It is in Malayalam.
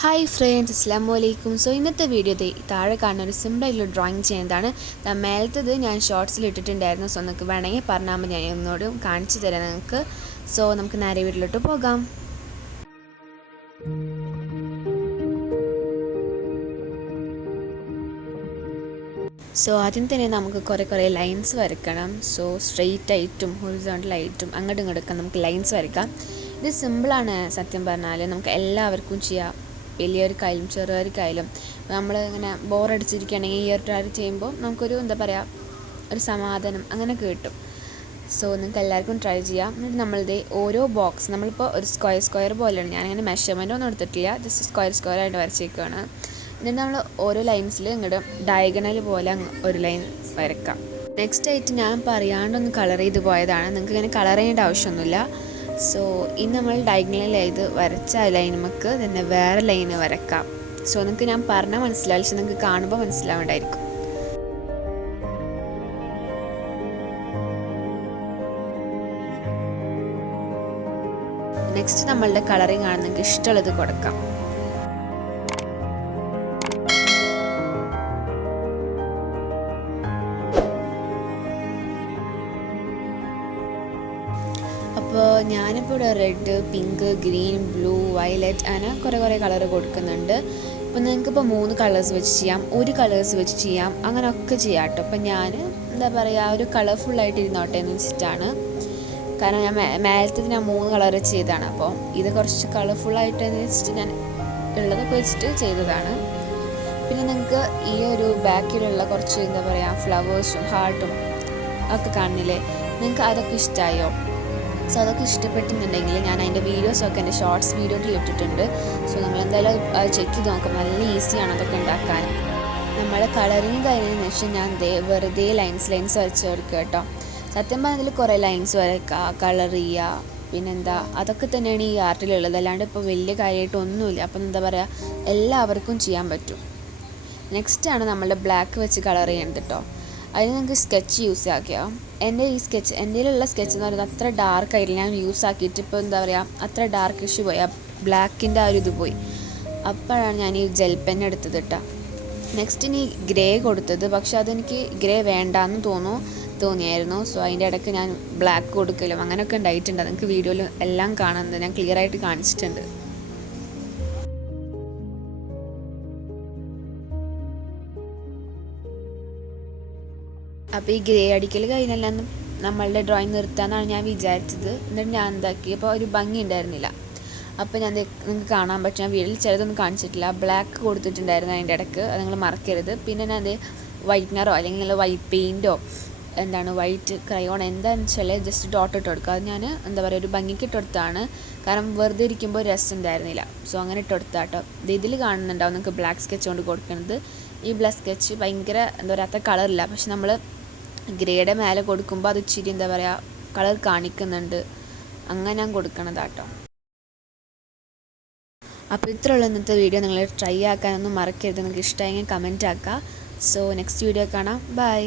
ഹായ് ഫ്രണ്ട്സ്, അസ്സലാമു അലൈക്കും. സോ ഇന്നത്തെ വീഡിയോ താഴെ കാണുന്ന ഒരു സിമ്പിളായിട്ടുള്ള ഡ്രോയിങ് ചെയ്യുന്നതാണ്. മേലത്തത് ഞാൻ ഷോർട്സിൽ ഇട്ടിട്ടുണ്ടായിരുന്നു. സോ നിങ്ങൾക്ക് വേണമെങ്കിൽ പറഞ്ഞാൽ മതി, ഞാൻ ഒന്നുകൂടി കാണിച്ചു തരാം നിങ്ങൾക്ക്. സോ നമുക്ക് നേരെ വീട്ടിലോട്ട് പോകാം. സോ ആദ്യം തന്നെ നമുക്ക് കുറേ ലൈൻസ് വരയ്ക്കണം. സോ സ്ട്രെയിറ്റ് ആയിട്ടും ഹൊറിസോണ്ടൽ ആയിട്ടും അങ്ങോട്ടും ഇങ്ങോട്ടൊക്കെ നമുക്ക് ലൈൻസ് വരയ്ക്കാം. ഇത് സിമ്പിളാണ് സത്യം പറഞ്ഞാൽ. നമുക്ക് എല്ലാവർക്കും ചെയ്യാം, വലിയവർക്കായാലും ചെറിയവർക്കായാലും. നമ്മൾ ഇങ്ങനെ ബോറടിച്ചിരിക്കുകയാണെങ്കിൽ ഈ ഒരു കാര്യം ചെയ്യുമ്പോൾ നമുക്കൊരു എന്താ പറയുക, ഒരു സമാധാനം അങ്ങനെയൊക്കെ കിട്ടും. സോ നിങ്ങൾക്ക് എല്ലാവർക്കും ട്രൈ ചെയ്യാം. എന്നിട്ട് നമ്മളുടെ ഓരോ ബോക്സ് നമ്മളിപ്പോൾ ഒരു സ്ക്വയർ പോലെയാണ്. ഞാനങ്ങനെ മെഷർമെൻ്റ് ഒന്നും എടുത്തിട്ടില്ല, ജസ്റ്റ് സ്ക്വയർ ആയിട്ട് വരച്ചേക്കുകയാണ്. എന്നിട്ട് നമ്മൾ ഓരോ ലൈൻസിൽ ഇങ്ങോട്ട് ഡയഗണൽ പോലെ ഒരു ലൈൻ വരക്കാം. നെക്സ്റ്റ് ആയിട്ട് ഞാൻ പറയാണ്ടൊന്ന് കളർ ചെയ്ത് പോയതാണ്, നിങ്ങൾക്ക് ഇങ്ങനെ കളർ ചെയ്യേണ്ട ആവശ്യമൊന്നുമില്ല. സോ ഇനി നമ്മൾ ഡയഗണൽ ചെയ്ത് വരച്ച ലൈൻ നമുക്ക് തന്നെ വേറെ ലൈന് വരക്കാം. സോ നിങ്ങൾക്ക് ഞാൻ പറഞ്ഞാൽ മനസ്സിലാവില്ല, പക്ഷെ നിങ്ങൾക്ക് കാണുമ്പോൾ മനസ്സിലാവേണ്ടായിരിക്കും. നെക്സ്റ്റ് നമ്മളുടെ കളറിങ് ആണ്, നിങ്ങൾക്ക് ഇഷ്ടമുള്ളത് കൊടുക്കാം. അപ്പോൾ ഞാനിപ്പോൾ ഇവിടെ red, pink, green, blue, violet അങ്ങനെ കുറേ കളർ കൊടുക്കുന്നുണ്ട്. അപ്പോൾ നിങ്ങൾക്കിപ്പോൾ 3 കളേഴ്സ് വെച്ച് ചെയ്യാം, ഒരു കളേഴ്സ് വെച്ച് ചെയ്യാം, അങ്ങനെയൊക്കെ ചെയ്യാം കേട്ടോ. അപ്പോൾ ഞാൻ എന്താ പറയുക, ഒരു കളർഫുള്ളായിട്ട് ഇരുന്നോട്ടെ എന്ന് വെച്ചിട്ടാണ്. കാരണം ഞാൻ മേലത്തത് ഞാൻ 3 കളർ ചെയ്തതാണ്. അപ്പോൾ ഇത് കുറച്ച് കളർഫുള്ളായിട്ട് എന്ന് വെച്ചിട്ട് ഞാൻ ഉള്ളതൊക്കെ വെച്ചിട്ട് ചെയ്തതാണ്. പിന്നെ നിങ്ങൾക്ക് ഈ ഒരു ബാക്കിലുള്ള കുറച്ച് എന്താ പറയുക, ഫ്ലവേഴ്സും ഹാർട്ടും ഒക്കെ കാണുന്നില്ലേ, നിങ്ങൾക്ക് അതൊക്കെ ഇഷ്ടമായോ? സോ അതൊക്കെ ഇഷ്ടപ്പെട്ടുന്നുണ്ടെങ്കിൽ ഞാൻ അതിൻ്റെ വീഡിയോസൊക്കെ എൻ്റെ ഷോർട്സ് വീഡിയോയിൽ ഇട്ടിട്ടുണ്ട്. സോ നിങ്ങൾ എന്തായാലും അത് ചെക്ക് ചെയ്ത് നോക്കാം, നല്ല ഈസിയാണ് അതൊക്കെ ഉണ്ടാക്കാൻ. നമ്മൾ കളറിങ് കഴിഞ്ഞതിന് ശേഷം ഞാൻ വെറുതെ ലൈൻസ് വരച്ച് കൊടുക്കുക കേട്ടോ. സത്യം പറഞ്ഞതിൽ കുറേ ലൈൻസ് വരയ്ക്കുക, കളർ ചെയ്യുക, പിന്നെന്താ അതൊക്കെ തന്നെയാണ് ഈ ആർട്ടിലുള്ളത്. അല്ലാണ്ട് ഇപ്പോൾ വലിയ കാര്യമായിട്ടൊന്നുമില്ല. അപ്പം എന്താ പറയുക, എല്ലാവർക്കും ചെയ്യാൻ പറ്റും. നെക്സ്റ്റാണ് നമ്മളുടെ ബ്ലാക്ക് വെച്ച് കളർ ചെയ്യുന്നത് കേട്ടോ. അതിന് നിങ്ങൾക്ക് സ്കെച്ച് യൂസ് ആക്കിയോ? എൻ്റെ ഉള്ള സ്കെച്ച് എന്ന് പറയുന്നത് അത്ര ഡാർക്ക് ആയിട്ടില്ല. ഞാൻ യൂസ് ആക്കിയിട്ട് ഇപ്പോൾ എന്താ പറയുക, അത്ര ഡാർക്ക് ഇഷ്യൂ പോയി, ആ ബ്ലാക്കിൻ്റെ ആ ഒരു ഇത് പോയി. അപ്പോഴാണ് ഞാൻ ഈ ജെൽ പെൻ എടുത്തത് കേട്ടോ. നെക്സ്റ്റ് ഇനി ഗ്രേ കൊടുത്തത്, പക്ഷെ അതെനിക്ക് ഗ്രേ വേണ്ടാന്ന് തോന്നിയായിരുന്നു. സോ അതിൻ്റെ ഇടയ്ക്ക് ഞാൻ ബ്ലാക്ക് കൊടുക്കലും അങ്ങനെയൊക്കെ ഉണ്ടായിട്ടുണ്ട്. നിങ്ങൾക്ക് വീഡിയോയിൽ എല്ലാം കാണുന്നത് ഞാൻ ക്ലിയർ ആയിട്ട് കാണിച്ചിട്ടുണ്ട്. അപ്പോൾ ഈ ഗ്രേ അടിക്കൽ കഴിഞ്ഞെല്ലാം നമ്മളുടെ ഡ്രോയിങ് നിർത്താമെന്നാണ് ഞാൻ വിചാരിച്ചത്. എന്നിട്ട് ഞാൻ എന്താക്കി, അപ്പോൾ ഒരു ഭംഗി ഉണ്ടായിരുന്നില്ല. അപ്പോൾ ഞാൻ നിങ്ങൾക്ക് കാണാൻ പറ്റും, ഞാൻ വീട്ടിൽ ചിലതൊന്നും കാണിച്ചിട്ടില്ല, ബ്ലാക്ക് കൊടുത്തിട്ടുണ്ടായിരുന്നു അതിൻ്റെ ഇടയ്ക്ക്, അത് നിങ്ങൾ മറക്കരുത്. പിന്നെ ഞാൻ അത് വൈറ്റ്നറോ അല്ലെങ്കിൽ നിങ്ങൾ വൈറ്റ് പെയിൻറ്റോ വൈറ്റ് ക്രയോൺ എന്താണെന്ന് വെച്ചാൽ ജസ്റ്റ് ഡോട്ട് ഇട്ട് കൊടുക്കുക. അത് ഞാൻ എന്താ പറയുക, ഒരു ഭംഗിക്ക് ഇട്ട് കൊടുത്താണ്. കാരണം വെറുതെ ഇരിക്കുമ്പോൾ രസം ഉണ്ടായിരുന്നില്ല. സോ അങ്ങനെ ഇട്ട് കൊടുത്താട്ടോ. ഇതിൽ കാണുന്നുണ്ടാവും നിങ്ങൾക്ക് ബ്ലാക്ക് സ്കെച്ച് കൊണ്ട് കൊടുക്കുന്നത്. ഈ ബ്ലാക്ക് സ്കെച്ച് ഭയങ്കര എന്താ പറയുക, അത്ര കളറില്ല. പക്ഷെ നമ്മൾ ഗ്രേയുടെ മേലെ കൊടുക്കുമ്പോൾ അത് ഇച്ചിരി എന്താ പറയുക, കളർ കാണിക്കുന്നുണ്ട്. അങ്ങനെ ഞാൻ കൊടുക്കണതാട്ടോ. അപ്പോൾ ഇത്രയുള്ള ഇന്നത്തെ വീഡിയോ. നിങ്ങൾ ട്രൈ ആക്കാനൊന്നും മറക്കരുത്. നിങ്ങൾക്ക് ഇഷ്ടമായെങ്കിൽ കമൻറ്റ് ആക്കുക. സോ നെക്സ്റ്റ് വീഡിയോ കാണാം. ബൈ.